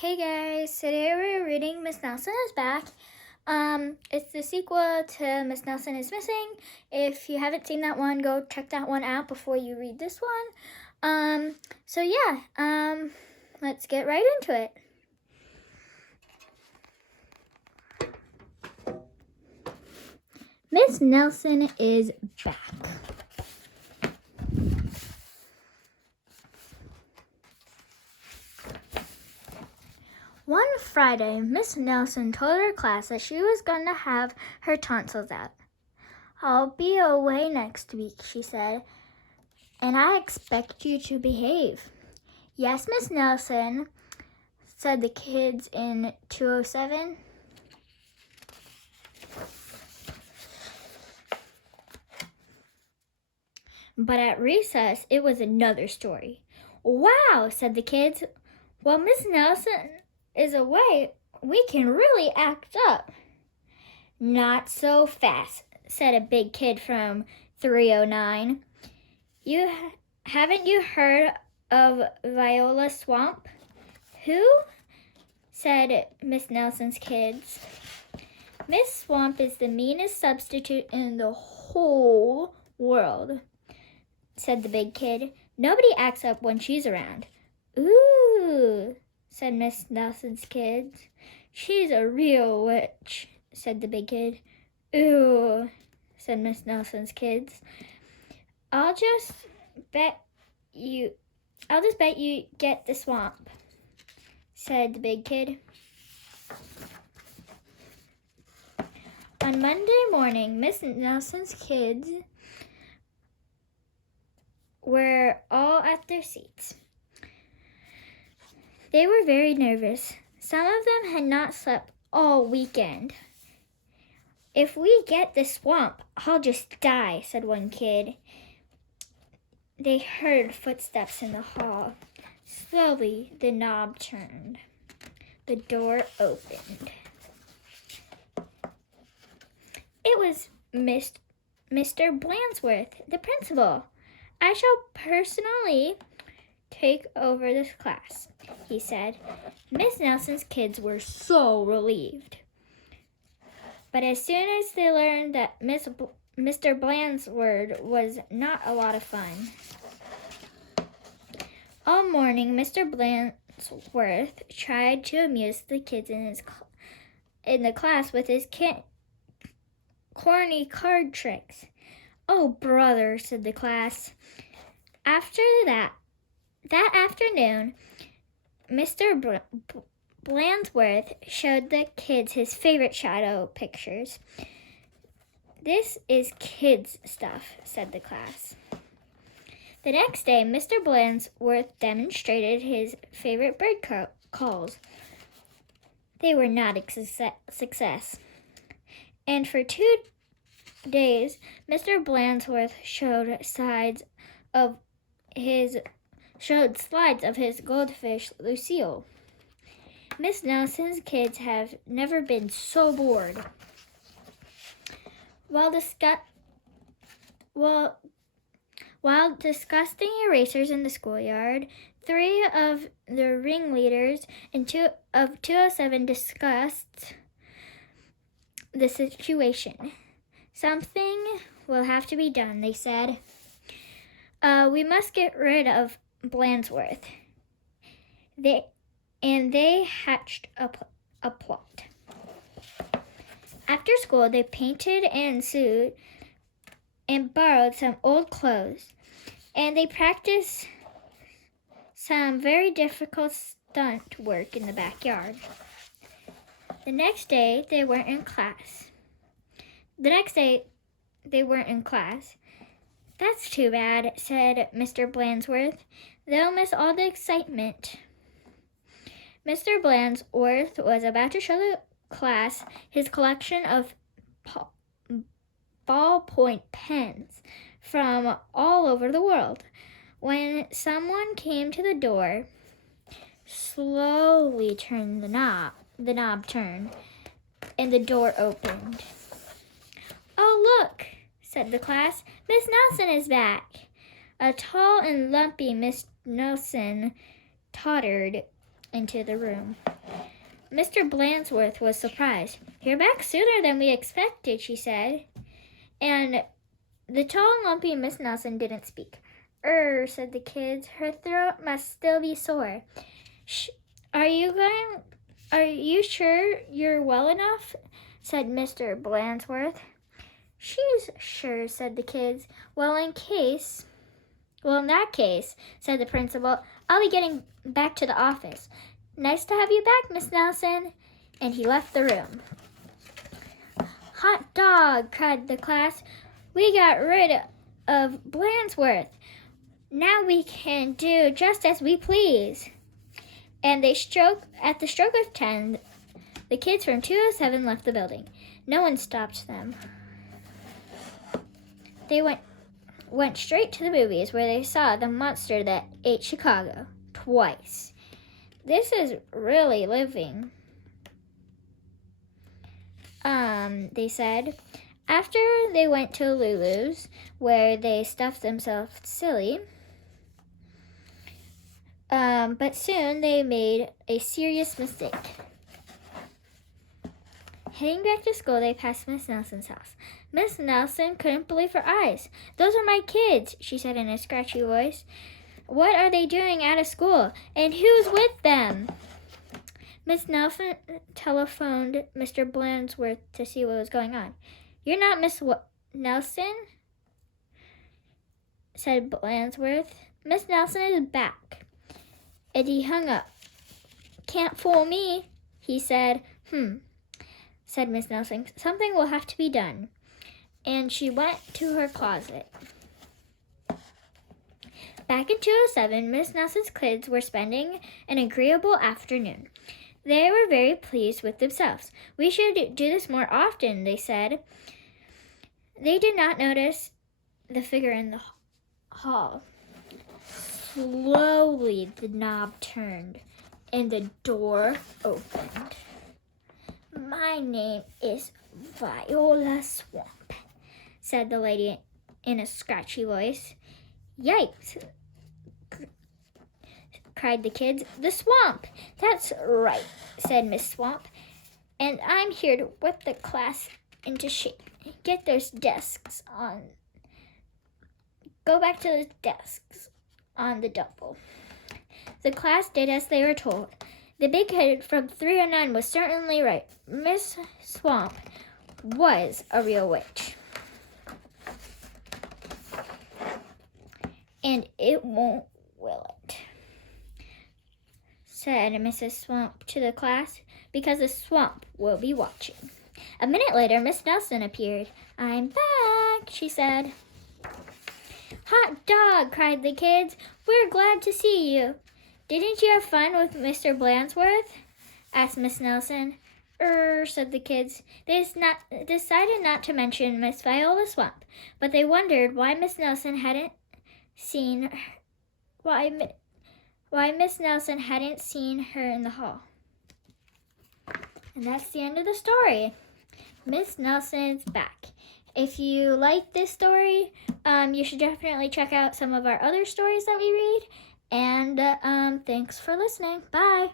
Hey guys, today we're reading Miss Nelson is Back. It's the sequel to Miss Nelson is Missing. If you haven't seen that one, go check that one out before you read this one. Let's get right into it. Miss Nelson is back. One Friday, Miss Nelson told her class that she was going to have her tonsils out. "I'll be away next week," she said, "and I expect you to behave." "Yes, Miss Nelson," said the kids in 207. But at recess, it was another story. "Wow," said the kids. "While Miss Nelson is away, we can really act up." "Not so fast," said a big kid from 309. Haven't you heard of Viola Swamp?" "Who?" said Miss Nelson's kids. "Miss Swamp is the meanest substitute in the whole world," said the big kid. "Nobody acts up when she's around." "Ooh," said Miss Nelson's kids. "She's a real witch," said the big kid. "Ooh," said Miss Nelson's kids. I'll just bet you get the swamp," said the big kid. On Monday morning, Miss Nelson's kids were all at their seats. They were very nervous. Some of them had not slept all weekend. "If we get the swamp, I'll just die," said one kid. They heard footsteps in the hall. Slowly, the knob turned. The door opened. It was Mr. Blansworth, the principal. "I shall personally take over this class," he said. Miss Nelson's kids were so relieved. But as soon as they learned that Mr. Blansworth was not a lot of fun. All morning, Mr. Blansworth tried to amuse the kids in the class with his corny card tricks. "Oh, brother," said the class. After that afternoon, Mr. Blansworth showed the kids his favorite shadow pictures. "This is kids' stuff," said the class. The next day, Mr. Blansworth demonstrated his favorite bird calls. They were not a success. And for 2 days, Mr. Blansworth showed slides of his goldfish, Lucille. Miss Nelson's kids have never been so bored. While discussing erasers in the schoolyard, 3 of the ringleaders of 207 discussed the situation. "Something will have to be done," they said. We must get rid of Blansworth." They hatched a plot. After school, they painted and sewed and borrowed some old clothes, and they practiced some very difficult stunt work in the backyard. The next day, they weren't in class. "That's too bad," said Mr. Blansworth. "They'll miss all the excitement." Mr. Blansworth was about to show the class his collection of ballpoint pens from all over the world when someone came to the door. Slowly turned the knob turned, and the door opened. "Oh, look," said the class. "Miss Nelson is back." A tall and lumpy Miss Nelson tottered into the room. Mr. Blansworth was surprised. "You're back sooner than we expected," she said. And the tall and lumpy Miss Nelson didn't speak. Said the kids. Her throat must still be sore. Are you sure you're well enough?" said Mr. Blansworth. "She's sure," said the kids. Well, in that case, said the principal, "I'll be getting back to the office. Nice to have you back, Miss Nelson." And he left the room. "Hot dog!" cried the class. "We got rid of Blansworth. Now we can do just as we please." And at the stroke of 10, the kids from 207 left the building. No one stopped them. They went straight to the movies, where they saw The Monster That Ate Chicago twice. "This is really living," they said. After they went to Lulu's, where they stuffed themselves silly. But soon they made a serious mistake. Heading back to school, they passed Miss Nelson's house. Miss Nelson couldn't believe her eyes. "Those are my kids," she said in a scratchy voice. "What are they doing out of school? And who's with them?" Miss Nelson telephoned Mr. Blansworth to see what was going on. "You're not Miss Nelson?" said Blansworth. "Miss Nelson is back." And he hung up. "Can't fool me," he said. Said Miss Nelson. "Something will have to be done." And she went to her closet. Back in 207, Miss Nelson's kids were spending an agreeable afternoon. They were very pleased with themselves. "We should do this more often," they said. They did not notice the figure in the hall. Slowly, the knob turned, and the door opened. "My name is Viola Swamp," said the lady in a scratchy voice. "Yikes!" cried the kids. "The swamp!" "That's right," said Miss Swamp. "And I'm here to whip the class into shape. Get those desks on. Go back to the desks on the double." The class did as they were told. The big kid from 309 was certainly right. Miss Swamp was a real witch. "And it won't, will it?" said Mrs. Swamp to the class, "because the swamp will be watching." A minute later, Miss Nelson appeared. "I'm back," she said. "Hot dog!" cried the kids. "We're glad to see you." "Didn't you have fun with Mr. Blansworth?" asked Miss Nelson. Said the kids. They decided not to mention Miss Viola Swamp, but they wondered why Miss Nelson hadn't seen her in the hall. And that's the end of the story. Miss Nelson's back. If you like this story, you should definitely check out some of our other stories that we read. And thanks for listening. Bye.